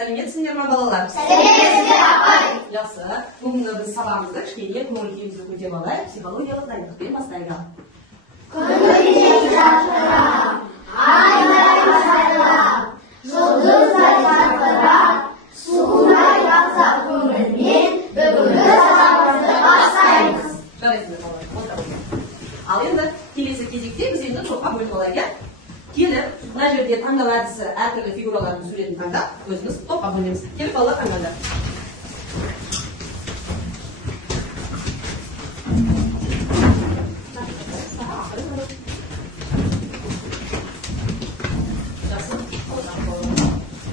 Сәлеметсіңдер ме балалар? Сәлеметсіздер, апай. Жақсы. Бүгінгі біз сабағымызды кішкене көңіл-күйімізді көтеріп алайық. Психологиялық дайындықпен бастайық. Күндіз жарқырап, айдай масайлап, жұлдыздай жарқырап, судай ақса көңілмен бүгінгі сабағымызды бастаймыз. Жарайсыңдар балалар. Ал енді келесі кезекте біз енді топқа бөліп алайық. Келіп, мына жерде таңдау әдісі әртүрлі фигуралардың суретін таңдап, өзіміз топқа бөлеміз. Келіп балалар таңдады.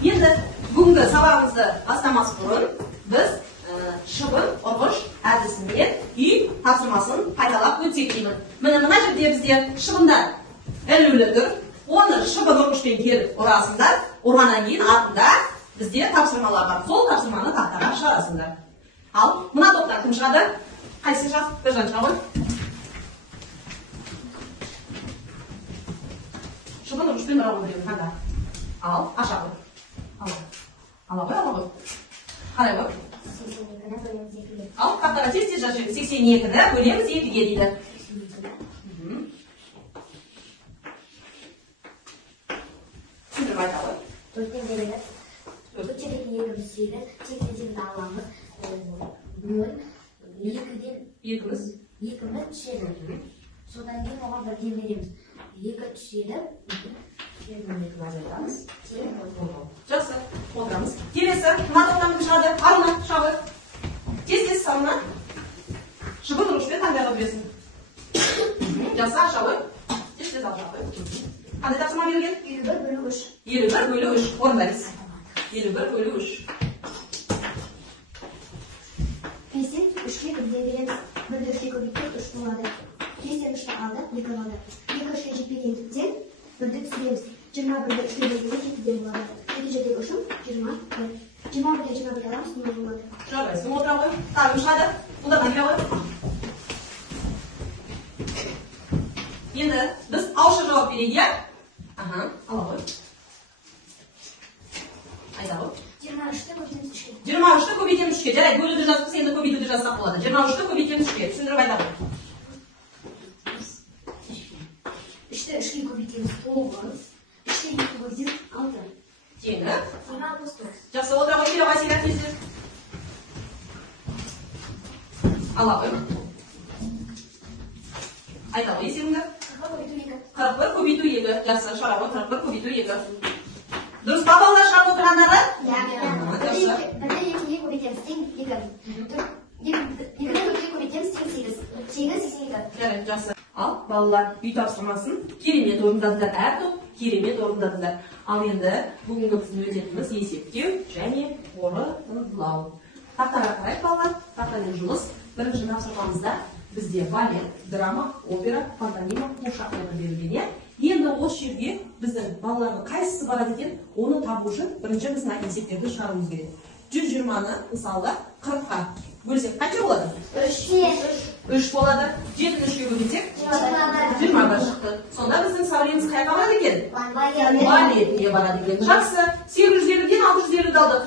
Енді бүгінгі сабағымызды бастамас бұрын біз шыбын ұрғыш әдісімен үй тапсырмасын қайталап өтсек деймін. Мына жерде бізде шыбындар ілулі тұр. Оны шыбын ұрғышпен келіп ұрасыңдар. Ұрғаннан кейін артында бізде тапсырмалар бар. Сол тапсырманы тақтаға шығарасыңдар. Ал мына топтан кім шығады? Қайсы шығады? Біржан шыға ғой. Шыбын ұрғышпен ұра ғой біреуін қанда. Ал аша ғой. Ала ғой. Қарай ғой. Ал тақтаға тез-тез жазып 82-ді бөлеміз 2-ге дейді. Сендір байта ғой. Төрттен береді. Өтшедегі екіміз сүйді. Тегін аламыз. Нөл. Екіміз түседі. Содан кейін оған бірден береміз. Екі түседі. Жақсы. Отырамыз. Келесі. Мына шығады. Алына шығады. Тез-тез салына. Шыбын ұрғышпен таңдайға бересің. Жақсы аша ғой. Тез-тез аша ғой. Қандай тапсырма берілген? 51/3. 51/3. Орындаймыз. 51/3. 5-тен 3-ке бірден береміз. 1-ді 3-ке көбейтсек 3 болады. 5-тен 3-ті алды, 2 болады. 2 3-ке жетпегендіктен 1-ді түсіреміз. 21-ді 3-ке бөлгенде 2-ден болады. Нәтижедегі ұшым 21. 21-ден 21 аламыз, 0 болады. Жарайсың, отыра ғой. Тағым шығады. Бұлдардан келе ғой. Енді біз ауызша жауап берейік, иә? Ала ғой. Айда ғой. 23-ті көбейтеміз 3-ке. 23-ті көбейтеміз 3-ке. Жарайды, бөлуді жазып, енді көбейтуді жазсақ болады. 23-ті көбейтеміз 3-ке. Түсіндіріп айда ғой. 3-ті 3-ке көбейтеміз 9. 3-ке 2 көбейтеміз 6. Теңі. 29. Жақсы, отыра ғой. Келе Василия тезір. Ала ғой. Айда ғой, есебіңді. 41 көбейту 2. Жақсы, шара ғой. 41 көбейту 2. Дұрыс па балалар шығарып отырғандары? Бірден 2-ге көбейтеміз тең 2. 2-ді 4-ке көбейтеміз тең 8. 82. Жарайды, жақсы. Ал балалар үй тапсырмасын керемет орындадыңдар. Әр топ керемет орындадыңдар. Ал енді бүгінгі біздің өтетініміз есептеу және орындау. Тақтаға қарайық балалар. Тақтамен жұмыс. Бірінші тапсырмамызда бізде балет, драма, опера, пантомима, қуыршақ берілген. Енді осы жерге біздің балалардың қайсысы барады екен, оны табу үшін бірінші біз есептерді шығаруымыз керек. 120-ны мысалға 40-қа бөлсек қанша болады? 3 болады. 7-ні 3-ге бөлсек 20-ға шықты. Сонда біздің сәулеміз қайда барады екен? Балетке барады екен. Жақсы. 850-ден 650-ді алдық.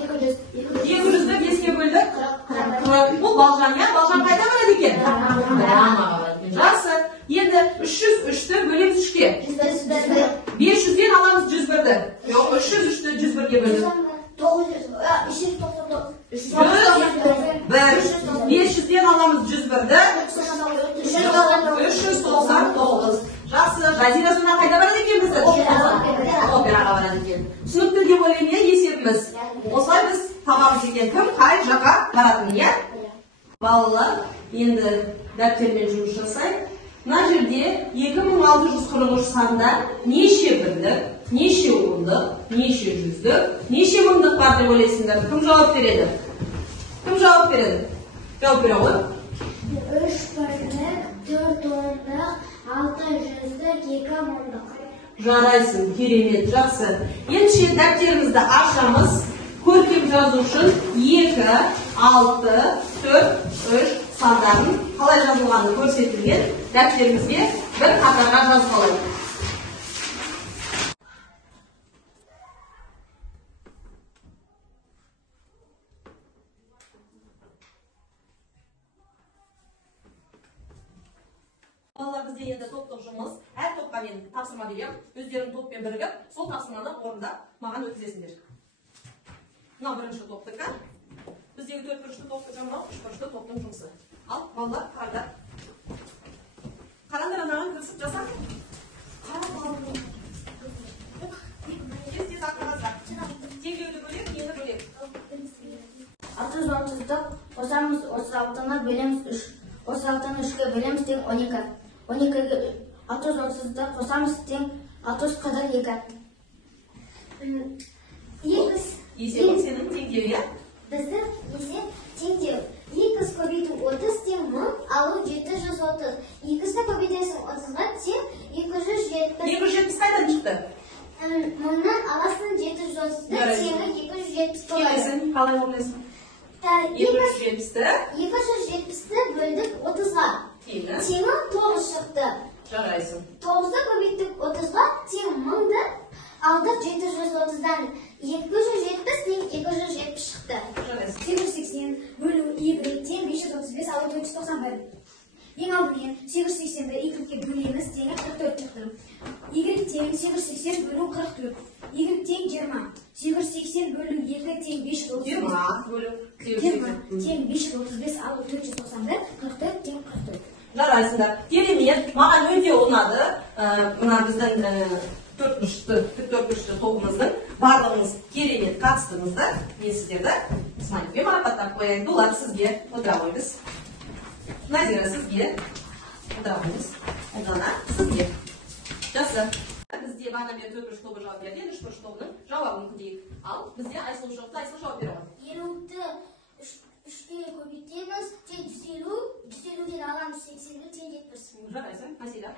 200-ді 5-ге бөлдік. 40. Бұл балжан, иә? Балжан қайда барады екен? Драмаға барады екен. Жақсы. Енді 303-ті бөлеміз 3-ке. 500-ден аламыз 101-ді. Жоқ, 303-ті 101-ге бөлдік. 500-ден аламыз 101-ді. 399. Жақсы. Жазира сонда қайда барады екен бізді? Операға барады екен. Түсінікті деп ойлаймын, есебіміз. Осылай біз табамыз екен. Кім қай жаққа баратын, иә? Балалар енді дәптермен жұмыс жасайық. Мына жерде 2643 санда неше бірлік, неше ондық, неше жүздік, неше мыңдық бар деп ойлайсыңдар. Кім жауап береді? Кім жауап береді? Жауап бере ғой. 3 бірлік, 4 ондық, 6 жүздік, 2 мыңдық. Жарайсың, керемет, жақсы. Енді дәптерімізді ашамыз. Көркем жазу үшін 2, 6, 4, 3 сандарын қалай жазылғаны көрсетілген дәптерімізге бір қатарға жазып алайық. топтық жұмыс. Әр топқа мен тапсырма беремін. Өздерің топпен бірігіп, сол тапсырманы орындап маған өткізесіңдер. Мынау бірінші топтікі. Біздегі 4-ші топтікі, мынау 3-ші топтың жұмысы. Ал, балалар, қараңдар. Қараңдар, анаған кірісіп жасақ. Тез ақырғаздар. Теңдеуді бөлек, ені бөлек. 630-ды қосамыз, 36-ны бөлеміз 3. 36-ны 3-ке бөлеміз тең 12. 12-ге 630-ды қосамыз тең 642. Есебің сенің теңдеу, е? Біздің есеп теңдеу. 2 көбейту 30 тең 1000, алу 730. 2-ні көбейтесің 30-ға тең 270. 270 қайдан шықты? Мыңнан аласың 730-ды теңі 270 болады. Келесің, қалай орнайсың? 270-ті бөлдік 30-ға. Теңі 9 шықты. Жарайсың. 9-ды көбейттік 30-ға, тең 1000-ды алдық 730-дан 270 тең 270 шықты. Жарайсың. 880 бөлу Y тең 535 алу 491. Ең алдымен 880-ді Y-ге бөлеміз теңі 44 шықты. Y тең 880 бөлу 44. Y тең 20. 880 бөлу 2 тең 535. 20 бөлу 20 тең 535 алу 491. 44 тең 44. Жарайсыңдар. Керемет, маған өте ұнады. Мына біздің 4-ші тобымыздың барлығыңыз керемет қатыстыңыздар. Мен сіздерді смайликпен марапаттап қояйын. Дулат сізге отыра қойыңыз. Назира сізге отыра қойыңыз. Ұлдана сізге. Жақсы. Бізде бағана бері 4-ші тобы жауап берді. 3-ші тобының жауабын күтейік. Ал бізде Айсұлу жоқты. Айсұлу жауап бере қойды. 50-ті 3-ке көбейтеміз, тең 150-ден аламыз 80-ді тең 70. Жарайсың, Масида.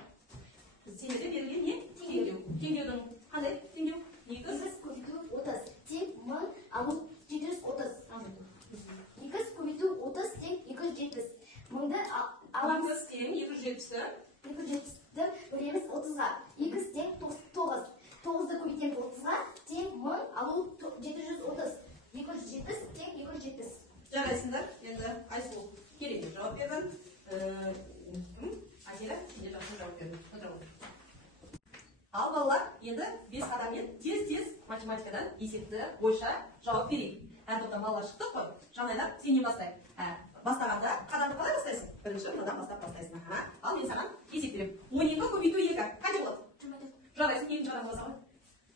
Сенде берілген не? Теңдеу. Теңдеудің қандай теңдеу? 2 көбейту 30 тең 1000 алу 730. 2 көбейту 30 тең 270. 1000-ды аламыз 2 тең 270-ті. 270-ді бөлеміз 30-ға. 2 тең 9. 9-ды көбейтеміз 30-ға, тең 1000 алу 730. 270 тең 270. Жарайсыңдар. Енді Айсұлу керемет жауап берді. Азира, сенде жақсы жауап берді. Ал балалар, енді 5 қадаммен тез-тез математикадан есепті бойынша жауап берейік. Әр топтан балалар шықтық қой. Жанайдар, сенен бастайық. Бастағанда қадамды қалай бастайсың? Бірінші мынадан бастап бастайсың. Ал мен саған есеп беремін. 12 көбейту 2. Қанша болады? Жарайсың, екінші қадам болса ғой.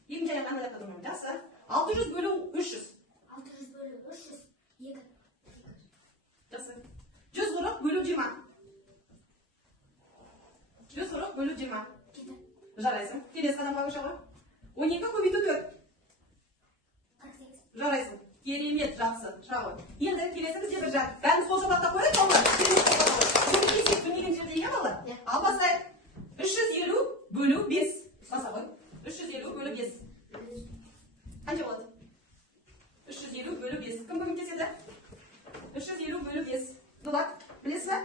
Екінші аяқ қандай жақта тұрмын? Жақсы. 600 бөлу 300. 600 бөлу 300 2. Жақсы. 140 бөлу 20. 140 бөлу 20. Жарайсың. Келесі қадамға көше ғой. 12 көбейту 4. 48. Жарайсың. Керемет, жақсы. Шыға ғой. Енді келесі бізде бір жақ. Бәріміз қол соғаттап қояйық балалар. Соны есеп білмеген жерде иә балалар? Ал бастайық. 350 бөлу 5. Баса ғой. 350 бөлу 5. Қанша болады? 350 бөлу 5. Кім көмектеседі? 350 бөлу 5. Дулат, білесіз бе?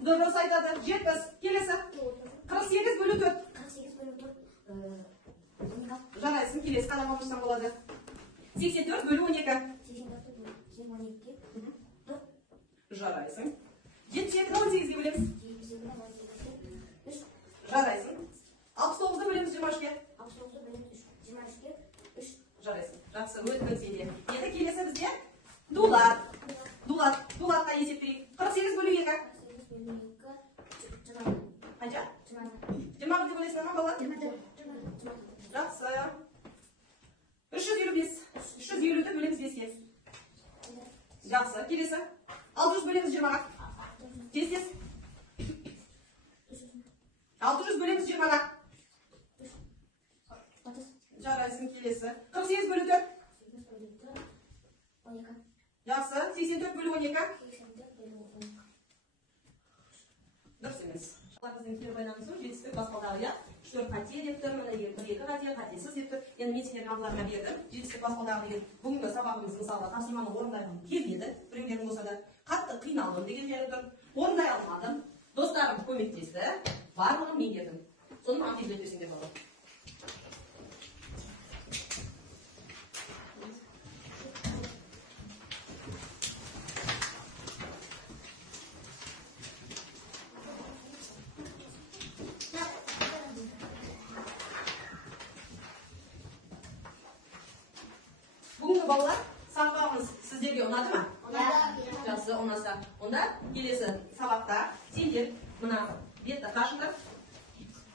Дұрыс айтады. 70. Келесі. 48 бөлу 4. 48 бөлу 4. Жарайсың. Келесі қадам алmışsan болады. 84 бөлу 12. 84 Жарайсың. 77-ді 18-ге бөлеміз. Жарайсың. 69-ды бөлеміз 23-ге. 69-ды бөлеміз 23-ге. Жарайсың. Жақсы, өтпін сенде. Енді келесі бізде Дулат. Дулатқа есеп берейік. 48 бөлу 2. 48 бөлу 2. Қанша? 21-ді бөлесің ама балалар? 24. Жақсы. 355. 350-ді бөлеміз 5-ге. Жақсы. Келесі. 600 бөлеміз 20-ға. Тез-тез. 600 бөлеміз 20-ға. Жарайсың. Келесі. 48 бөлу 4. 12. Жақсы. 84 бөлу 12. 84 бөлу 12. Дұрыс емес. Біздің кері байланысу жетістік басқалдағы иә. 4 қате деп тұр, мына 1-2 қате, қатесіз деп тұр. Енді мен сендердің алдыларына бердім. Жетістік басқалдағы деген бүгінгі сабағымыз мысалға тапсырманы орындайғым келмеді. Біреулердің болса да қатты қиналдым деген жері тұр. Орындай алмадым. Достарым көмектесті. Барлығын меңгердім. Соны маған тез өтесіңдер болады. балалар, сабағымыз сіздерге ұнады ма? Жақсы, ұнаса. Онда келесі сабақта сендер мына бетті қашыңдар.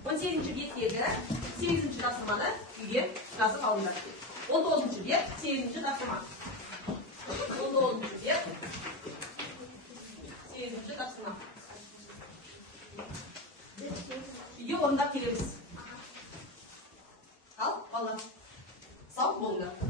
18-ші беттегі 8-ші тапсырманы үйге жазып алыңдар. 19-ші бет 8-ші тапсырма. 19-ші бет 8-ші тапсырма. Үйге орындап келеміз. Ал, балалар. Сау болыңдар.